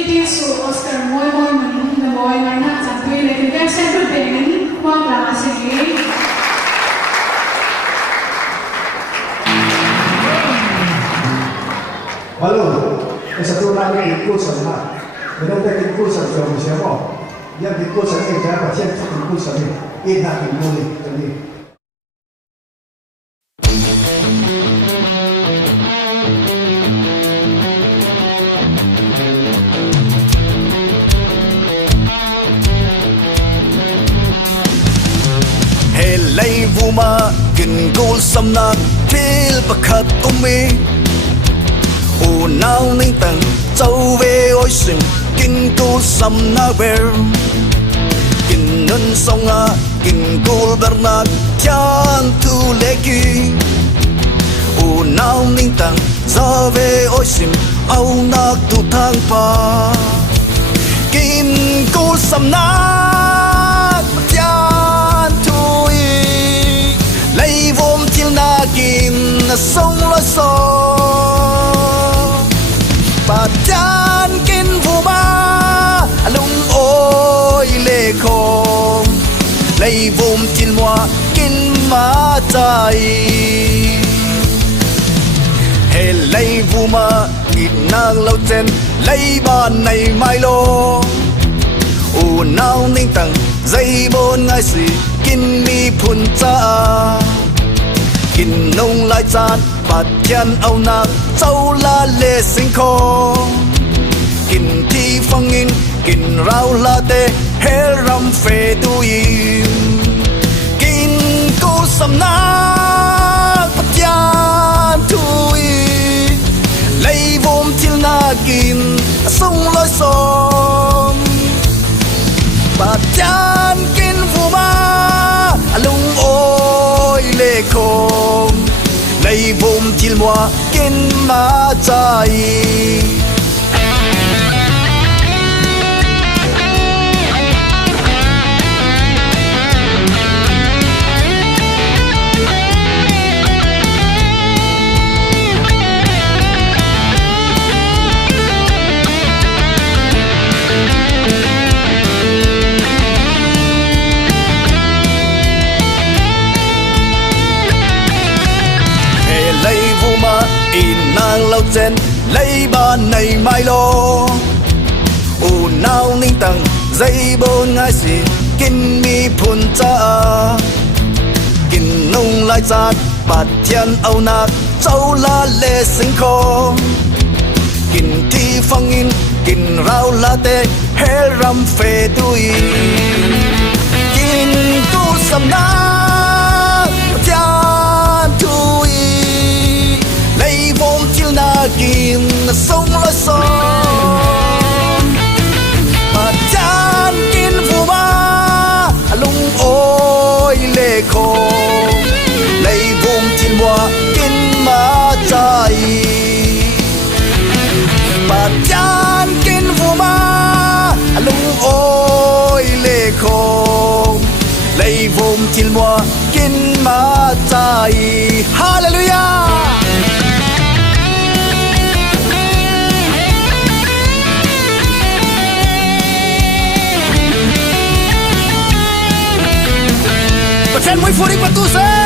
Titi Su Oscar Moy Moy Maning na boy Marna Champi lekin kaya siyempre pengen wag lang sige. Halo, satu lagi ikut sama. Kenapa ikut sama kamu siapa? Yang ikut sama siapa? Siapa ikut sama? Ini nak dimulai tadi. Helay vuma gingul samnak til bakat umi u nao ning tang châu về ôi sừng gingul samnak ber ginun songa gingul bernak tiang tu leki u nao ning tang za về ôi sừng au nak tu thang pa gingul samnak tiang lấy vốn til na kim na sông lo so bà chan kin vu ba lung ôi lê khom lấy vốn til moa kin ma tai he lấy vu ma ít nang lâu chen lấy ban này mai lo u nao ning tang dây bon ngai si kin mi phun cha kin nông lai chan bát thiên âu nak châu la lê sinh kho kin thi phong in kin rau la te he ram phê tu im kin cô sam na bát thiên tu im lấy vốn til na kin sông lối sông bát thiên kin vu ma lung ôi lê khom lấy vốn til moa kin ma chai nang lâu chen lấy ban này mai lo u nao ning tang dây bon ngai si kin mi phun cha kin nông lai chat bát thiên âu nak châu la lê sinh kho kin thi phong in kin rau la te he ram phê tui kin tu sam na thiên tui lấy vốn til na kim na sông lối sông mà chan kin vu ba lung ôi lê khom lấy vốn til moa kin ma chai mà chan kin vu ba lung ôi lê khom lấy vốn til moa kin ma chai hallelujah. Muy fuerte para tu ser.